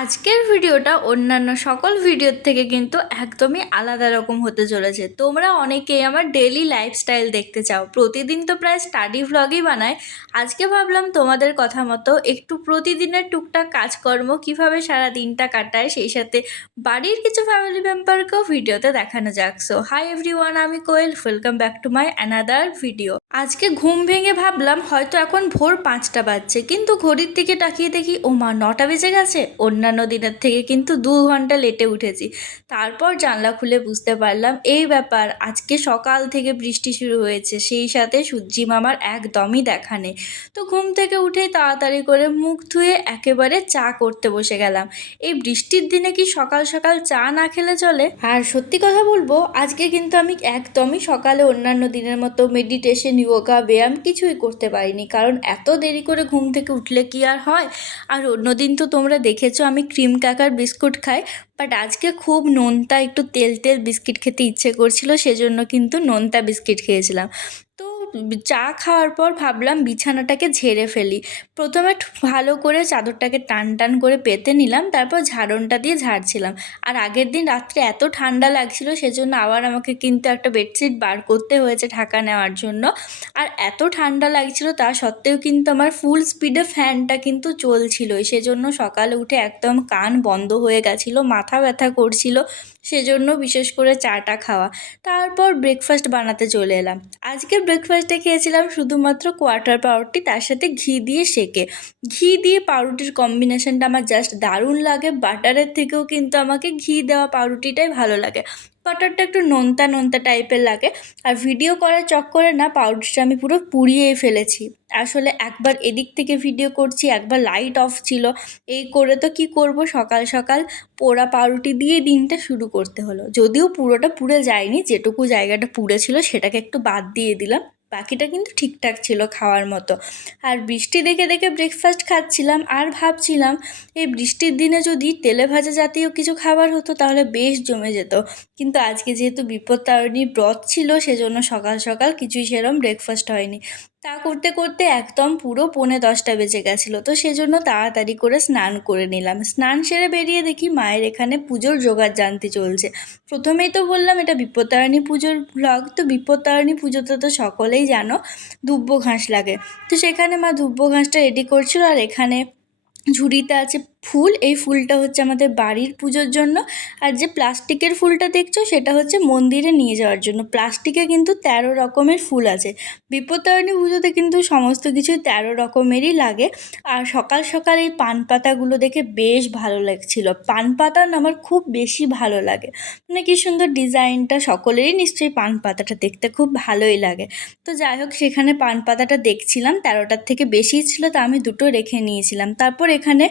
আজকের ভিডিওটা অন্যান্য সকল ভিডিওর থেকে কিন্তু একদমই আলাদা রকম হতে চলেছে। তোমরা অনেকেই আমার ডেইলি লাইফস্টাইল দেখতে চাও, প্রতিদিন তো প্রায় স্টাডি ভ্লগই বানাই। আজকে ভাবলাম তোমাদের কথা মতো একটু প্রতিদিনের টুকটাক কাজকর্ম কিভাবে সারা দিনটা কাটায়, সেই সাথে বাড়ির কিছু ফ্যামিলি মেম্বারকেও ভিডিওতে দেখানো যাক। সো হাই এভরিওয়ান, আমি Koel, welcome back to my another video. আজকে ঘুম ভেঙে ভাবলাম হয়তো এখন ভোর 5টা বাজছে, কিন্তু ঘড়ির দিকে তাকিয়ে দেখি ও মা 9টা বেজে গেছে। অন্যান্য দিনের থেকে কিন্তু 2 ঘন্টা লেটে উঠেছি। তারপর জানলা খুলে বুঝতে পারলাম এই ব্যাপার, আজকে সকাল থেকে বৃষ্টি শুরু হয়েছে, সেই সাথে সূর্যি মামার একদমই দেখা নেই। তো ঘুম থেকে উঠেই তাড়াতাড়ি করে মুখ ধুয়ে একেবারে চা করতে বসে গেলাম। এই বৃষ্টির দিনে কি সকাল সকাল চা না খেলে চলে? আর সত্যি কথা বলবো, আজকে কিন্তু আমি একদমই সকালে অন্যান্য দিনের মতো মেডিটেশন, যোগা, ব্যায়াম কিছুই করতে পারিনি, কারণ এত দেরি করে ঘুম থেকে উঠলে কি আর হয়। আর অন্যদিন তো তোমরা দেখেছো আমি ক্রিম ক্র্যাকার বিস্কুট খাই, বাট আজকে খুব নোনতা একটু তেল তেল বিস্কিট খেতে ইচ্ছে করছিল, সেজন্য কিন্তু নোনতা বিস্কিট খেয়েছিলাম। তো চা খাওয়ার পর ভাবলাম বিছানাটাকে ঝেড়ে ফেলি। প্রথমে ভালো করে চাদরটাকে টান টান করে পেতে নিলাম, তারপর ঝাড়নটা দিয়ে ঝাড়ছিলাম। আর আগের দিন রাত্রে এত ঠান্ডা লাগছিল, সেজন্য আবার আমাকে কিন্তু একটা বেডশিট বার করতে হয়েছে ঢাকা নেওয়ার জন্য। আর এত ঠান্ডা লাগছিল তা সত্ত্বেও কিন্তু আমার ফুল স্পিডে ফ্যানটা কিন্তু চলছিলই, সেজন্য সকালে উঠে একদম কান বন্ধ হয়ে গেছিলো, মাথা ব্যথা করছিল, সেজন্য বিশেষ করে চাটা খাওয়া। তারপর ব্রেকফাস্ট বানাতে চলে এলাম। আজকে ব্রেকফাস্টে খেয়েছিলাম শুধুমাত্র কোয়ার্টার পাউরুটি, তার সাথে ঘি দিয়ে সেঁকে। ঘি দিয়ে পাউরুটির কম্বিনেশনটা আমার জাস্ট দারুণ লাগে। বাটারের থেকেও কিন্তু আমাকে ঘি দেওয়া পাউরুটিটাই ভালো লাগে। বাটারটা একটু নোনতা নোনতা টাইপের লাগে। আর ভিডিও করার চক্করে না পাউরুটিটা আমি পুরো পুড়িয়েই ফেলেছি। আসলে একবার এদিক থেকে ভিডিও করছি, একবার লাইট অফ ছিল, এই করে তো কি করব, সকাল সকাল পোড়া পাউরুটি দিয়ে দিনটা শুরু করতে হলো। যদিও পুরোটা পুড়ে যায়নি, যেটুকু জায়গাটা পুড়েছিল সেটাকে একটু বাদ দিয়ে দিলাম, বাকিটা কিন্তু ঠিকঠাক ছিল খাওয়ার মতো। আর বৃষ্টি দেখে দেখে ব্রেকফাস্ট খাচ্ছিলাম আর ভাবছিলাম এই বৃষ্টির দিনে যদি তেলে ভাজা জাতীয় কিছু খাবার হতো তাহলে বেশ জমে যেত। কিন্তু আজকে যেহেতু বিপত্তারিণী ব্রত ছিল, সেজন্য সকাল সকাল কিছুই সেরম ব্রেকফাস্ট হয়নি। তা করতে করতে একদম পুরো 9:45 বেজে গেছিলো, তো সেজন্য তাড়াতাড়ি করে স্নান করে নিলাম। স্নান সেরে বেরিয়ে দেখি মায়ের এখানে পুজোর জোগাড় জানতে চলছে। প্রথমেই তো বললাম এটা বিপত্তারিণী পুজোর ব্লগ, তো বিপত্তারিণী পুজোতে তো সকলেই জানো দুব্বো ঘাস লাগে। তো সেখানে মা দুব্বো ঘাসটা রেডি করছিল, আর এখানে ঝুড়িতে আছে ফুল। এই ফুলটা হচ্ছে আমাদের বাড়ির পুজোর জন্য, আর যে প্লাস্টিকের ফুলটা দেখছো সেটা হচ্ছে মন্দিরে নিয়ে যাওয়ার জন্য। প্লাস্টিকে কিন্তু 13 রকমের ফুল আছে। বিপত্তারিণী পুজোতে কিন্তু সমস্ত কিছুই 13 রকমেরই লাগে। আর সকাল সকাল এই পান পাতাগুলো দেখে বেশ ভালো লাগছিল। পান পাতা না আমার খুব বেশি ভালো লাগে, মানে কি সুন্দর ডিজাইনটা, সকলেরই নিশ্চয়ই পান পাতাটা দেখতে খুব ভালোই লাগে। তো যাই হোক, সেখানে পান পাতাটা দেখছিলাম, 13টার থেকে বেশিই ছিল, তা আমি দুটো রেখে নিয়েছিলাম। তারপর এখানে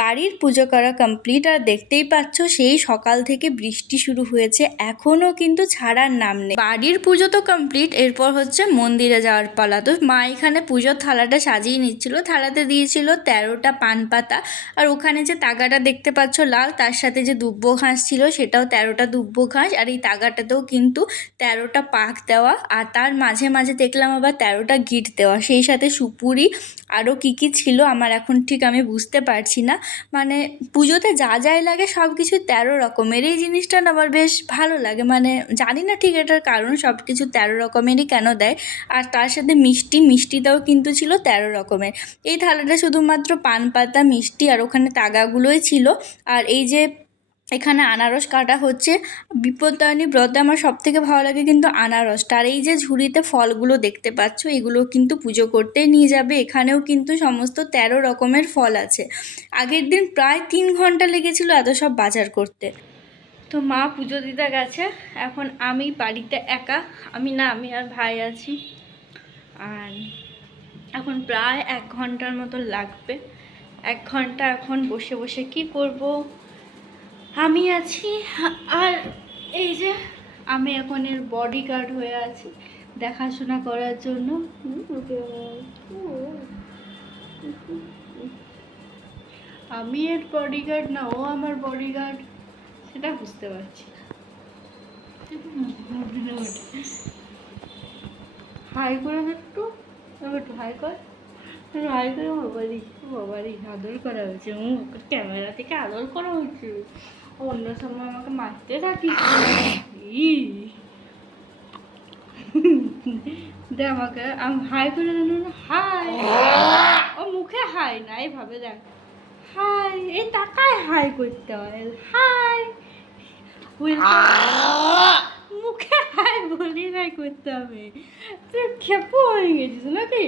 বাড়ির পুজো করা কমপ্লিট। আর দেখতেই পাচ্ছ সেই সকাল থেকে বৃষ্টি শুরু হয়েছে, এখনও কিন্তু ছাড়ার নাম নেই। বাড়ির পুজো তো কমপ্লিট, এরপর হচ্ছে মন্দিরে যাওয়ার পালা। তো মা এখানে পুজোর থালাটা সাজিয়ে নিচ্ছিল, থালাতে দিয়েছিল 13টা পান পাতা। আর ওখানে যে তাগাটা দেখতে পাচ্ছ লাল, তার সাথে যে দুব্বো ঘাস ছিল সেটাও 13টা দুব্বো ঘাস। আর এই তাগাটাতেও কিন্তু 13টা পাক দেওয়া, আর তার মাঝে মাঝে দেখলাম আবার 13টা গিট দেওয়া, সেই সাথে সুপুরি আরও কী কী ছিল আমার এখন ঠিক আমি বুঝতে পারছি না। মানে পুজোতে যা যাই লাগে সব কিছুই 13 রকমের, এই জিনিসটা না আমার বেশ ভালো লাগে। মানে জানি না ঠিক এটার কারণ, সব কিছু 13 রকমেরই কেন দেয়। আর তার সাথে মিষ্টিটাও কিন্তু ছিল 13 রকমের। এই থালাটা শুধুমাত্র পান পাতা, মিষ্টি আর ওখানে তাগাগুলোই ছিল। আর এই যে এখানে আনারস কাটা হচ্ছে, বিপত্তারিণী ব্রতে আমার সবথেকে ভালো লাগে কিন্তু আনারসটা। আর এই যে ঝুড়িতে ফলগুলো দেখতে পাচ্ছ, এগুলো কিন্তু পুজো করতেই নিয়ে যাবে। এখানেও কিন্তু সমস্ত 13 রকমের ফল আছে। আগের দিন প্রায় 3 ঘন্টা লেগেছিল এত সব বাজার করতে। তো মা পুজো দিতে গেছে, এখন আমি বাড়িতে একা, আমি আর ভাই আছি। আর এখন প্রায় 1 ঘন্টার মতো লাগবে। 1 ঘন্টা এখন বসে বসে কি করব, আমি আছি। আর এই যে আমি এখন এর বডিগার্ড হয়ে আছি দেখাশোনা করার জন্য। আমি এর বডিগার্ড না ও আমার বডিগার্ড, সেটা বুঝতে পারছি। হাই করে একটু, একটু হাই কর। হাই করে বাবারি আদর করা হয়েছে, ক্যামেরা থেকে আদর করা হচ্ছে। অন্য সময় আমাকে মারতে থাকিস। দে আমাকে, আমি হাই করে দিল, হাই। ও মুখে হাই না, এইভাবে দেখ, হাই, এই তাকায় হাই করতে হয়, হাই। মুখে হাই বলি হাই করতে হবে। তুই খেপো হয়ে গেছিস নাকি?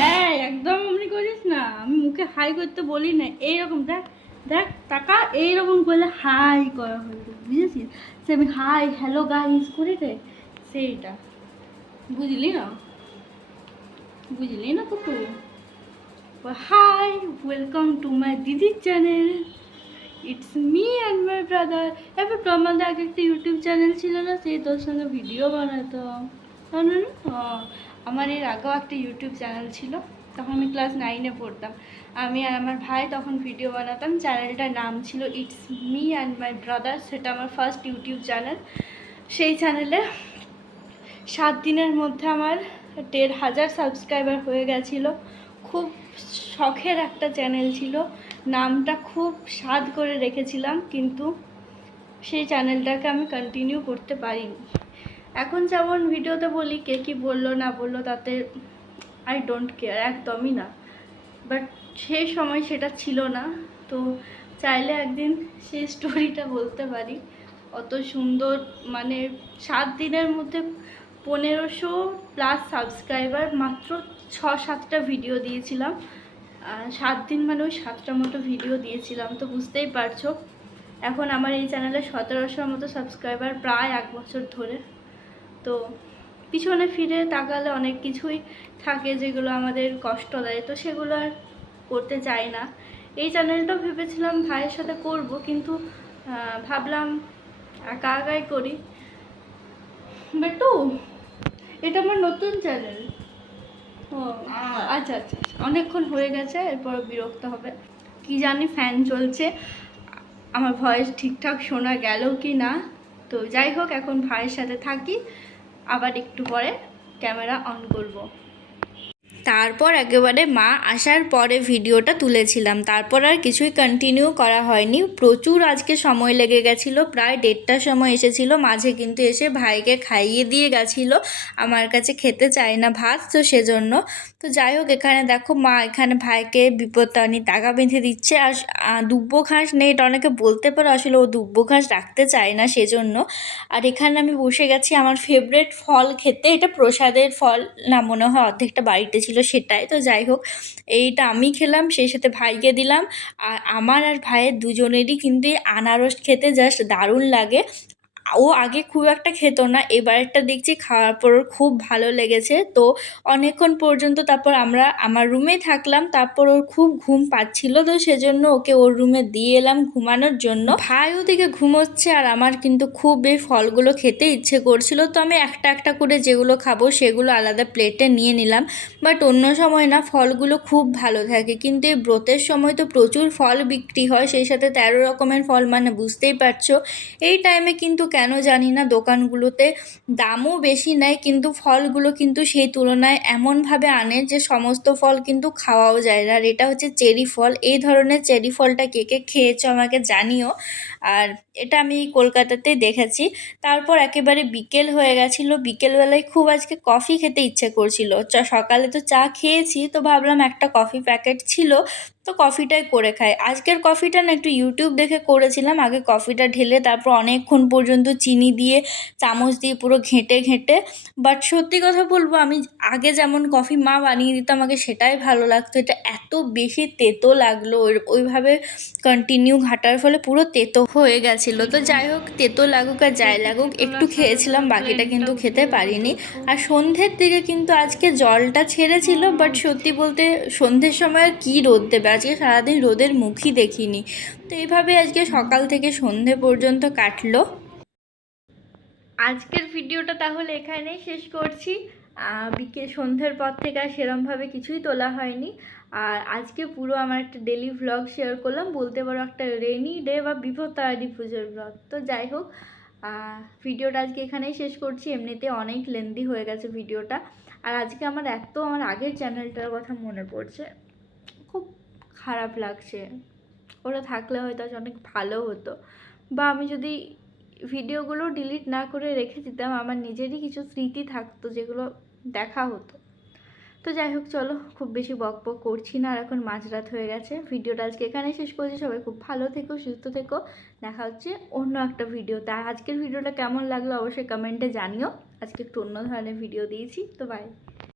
হ্যাঁ, একদম এমনি করিস না, আমি মুখে হাই করতে বলি না, এইরকম দেখ দেখ টাকা, এইরকম করলে হাই করা হয়ে যায়, বুঝেছিস? সে আমি হাই হ্যালো গাইস করি রে, সেইটা বুঝলি না, বুঝলি না কুকু? হাই, ওয়েলকাম টু মাই দিদির channel, it's me and my brother. এবার তো আমাদের আগে একটা ইউটিউব চ্যানেল ছিল না, সেই তোর সঙ্গে ভিডিও বানাতাম, জানো না? আমার এর আগেও একটা ইউটিউব চ্যানেল ছিল, তখন আমি ক্লাস 9-এ পড়তাম। আমি আর আমার ভাই তখন ভিডিও বানাতাম, চ্যানেলটার নাম ছিল it's me and my brother. সেটা আমার ফার্স্ট ইউটিউব চ্যানেল। সেই চ্যানেলে 7 দিনের মধ্যে আমার 1,500 সাবস্ক্রাইবার হয়ে গেছিলো। খুব শখের একটা চ্যানেল ছিল, নামটা খুব স্বাদ করে রেখেছিলাম, কিন্তু সেই চ্যানেলটাকে আমি কন্টিনিউ করতে পারিনি। এখন যেমন ভিডিওতে বলি, কে কী বললো না বললো তাতে আই ডোন্ট কেয়ার, একদমই না। বাট সেই সময় সেটা ছিল না, তো চাইলে একদিন সেই স্টোরিটা বলতে পারি। অত সুন্দর, মানে 7 দিনের মধ্যে 1500+ সাবস্ক্রাইবার, মাত্র 6-7টা ভিডিও দিয়েছিলাম। 7 দিন মানে ওই 7টার মতো ভিডিও দিয়েছিলাম, তো বুঝতেই পারছো। এখন আমার এই চ্যানেলে 1700 মতো সাবস্ক্রাইবার, প্রায় 1 বছর ধরে। তো পিছনে ফিরে তাকালে অনেক কিছুই থাকে যেগুলো আমাদের কষ্ট দেয়, তো সেগুলো আর করতে চাই না। এই চ্যানেলটাও ভেবেছিলাম ভাইয়ের সাথে করব, কিন্তু ভাবলাম একা একাই করি। বেটু, এটা আমার নতুন চ্যানেল। ও আচ্ছা আচ্ছা, অনেকক্ষণ হয়ে গেছে, এরপর বিরক্ত হবে। কি জানি ফ্যান চলছে, আমার ভয়েস ঠিকঠাক শোনা গেল কি না। তো যাই হোক, এখন ভাইয়ের সাথে থাকি, আবার একটু পরে ক্যামেরা অন করব। তারপর একেবারে মা আসার পরে ভিডিওটা তুলেছিলাম, তারপর আর কিছুই কন্টিনিউ করা হয়নি। প্রচুর আজকে সময় লেগে গেছিলো, প্রায় 1:30টার সময় এসেছিলো। মাঝে কিন্তু এসে ভাইকে খাইয়ে দিয়ে গেছিলো, আমার কাছে খেতে চায় না ভাত, তো সেজন্য। তো যাই হোক, এখানে দেখো মা এখানে ভাইকে বিপত্তারিণী টাকা বেঁধে দিচ্ছে। আর দুব্বো ঘাস নেই, এটা অনেকে বলতে পারো, আসলে ও দুব্বো ঘাস রাখতে চায় না, সেজন্য। আর এখানে আমি বসে গেছি আমার ফেভারেট ফল খেতে, এটা প্রসাদের ফল না, মনে হয় অর্ধেকটা বাড়িতে ছিল সেটাই। তো যাই হোক, এইটা আমি খেলাম, সেই সাথে ভাইকে দিলাম। আর আমার আর ভাইয়ের দুজনেরই কিন্তু এই আনারস খেতে জাস্ট দারুণ লাগে। ও আগে খুব একটা খেত না, এবারেরটা দেখছি খাওয়ার পর ওর খুব ভালো লেগেছে। তো অনেকক্ষণ পর্যন্ত তারপর আমরা আমার রুমেই থাকলাম, তারপর ওর খুব ঘুম পাচ্ছিল, তো সেজন্য ওকে ওর রুমে দিয়ে এলাম ঘুমানোর জন্য। ভাই ওদিকে ঘুমোচ্ছে, আর আমার কিন্তু খুব এই ফলগুলো খেতে ইচ্ছে করছিল, তো আমি একটা একটা করে যেগুলো খাবো সেগুলো আলাদা প্লেটে নিয়ে নিলাম। বাট অন্য সময় না, ফলগুলো খুব ভালো থাকে, কিন্তু এই ব্রতের সময় তো প্রচুর ফল বিক্রি হয়, সেই সাথে 13 রকমের ফল, মানে বুঝতেই পারছো। এই টাইমে কিন্তু কেন জানি না দোকানগুলোতে দামও বেশি নেয়, কিন্তু ফলগুলো কিন্তু সেই তুলনায় এমনভাবে আনে যে সমস্ত ফল কিন্তু খাওয়াও যায় না। আর এটা হচ্ছে চেরি ফল, এই ধরনের চেরি ফলটা কে কে খেয়েছো আমাকে জানিও। আর এটা আমি কলকাতাতেই দেখেছি। তারপর একেবারে বিকেল হয়ে গেছিলো, বিকেলবেলায় খুব আজকে কফি খেতে ইচ্ছে করছিল। সকালে তো চা খেয়েছি, তো ভাবলাম একটা কফি প্যাকেট ছিল, তো কফিটাই করে খাই। আজকের কফিটা না একটু ইউটিউব দেখে করেছিলাম, আগে কফিটা ঢেলে তারপর অনেকক্ষণ পর্যন্ত চিনি দিয়ে চামচ দিয়ে পুরো ঘেঁটে ঘেঁটে। বাট সত্যি কথা বলবো, আমি আগে যেমন কফি মা বানিয়ে দিত আমাকে সেটাই ভালো লাগতো, এটা এত বেশি তেতো লাগলো, ওইভাবে কন্টিনিউ ঘাটার ফলে পুরো তেতো হয়ে গেছিলো। তো যাই হোক, তেতো লাগুক আর যাই লাগুক, একটু খেয়েছিলাম, বাকিটা কিন্তু খেতে পারিনি। আর সন্ধ্যের দিকে কিন্তু আজকে জলটা ছেড়েছিল, বাট সত্যি বলতে সন্ধ্যের সময় আর কী রোদ দেবে, আজকে সারাদিন রোদের মুখই দেখিনি। তো এইভাবে আজকে সকাল থেকে সন্ধে পর্যন্ত কাটলো। আজকের ভিডিওটা তাহলে এখানেই শেষ করছি। সন্ধ্যের পর থেকে আর সেরমভাবে কিছুই তোলা হয়নি। আর আজকে পুরো আমার একটা ডেলি ভ্লগ শেয়ার করলাম, বলতে পারো একটা রেনি ডে বা বিপত্তারিণী পুজোর ভ্লগ। তো যাই হোক, ভিডিওটা আজকে এখানেই শেষ করছি, এমনিতে অনেক লেন্দি হয়ে গেছে ভিডিওটা। আর আজকে আমার আগের চ্যানেলটার কথা মনে পড়ছে, খুব খারাপ লাগছে। ওরা থাকলে হয়তো আজ অনেক ভালো হতো, বা আমি যদি ভিডিওগুলো ডিলিট না করে রেখে দিতাম, আমার নিজেরই কিছু স্মৃতি থাকতো যেগুলো দেখা হতো। তো যাই হোক, চলো খুব বেশি বক বক করছি না, আর এখন মাঝরাত হয়ে গেছে। ভিডিওটা আজকে এখানেই শেষ করছি। সবাই খুব ভালো থেকো, সুস্থ থেকো। দেখা হচ্ছে অন্য একটা ভিডিওতে। আর আজকের ভিডিওটা কেমন লাগলো অবশ্যই কমেন্টে জানিও। আজকে একটু অন্য ধরনের ভিডিও দিয়েছি। তো বাই।